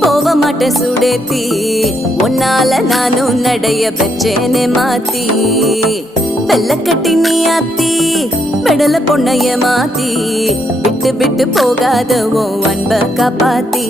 போக மாட்டேன் சுடேத்தி உன்னால நானும் நடைய பெற்றேனே மாத்தி வெள்ள கட்டி நீ ஆத்தி பெடல பொண்ணைய மாத்தி விட்டு விட்டு போகாத உன் அன்ப காப்பாத்தி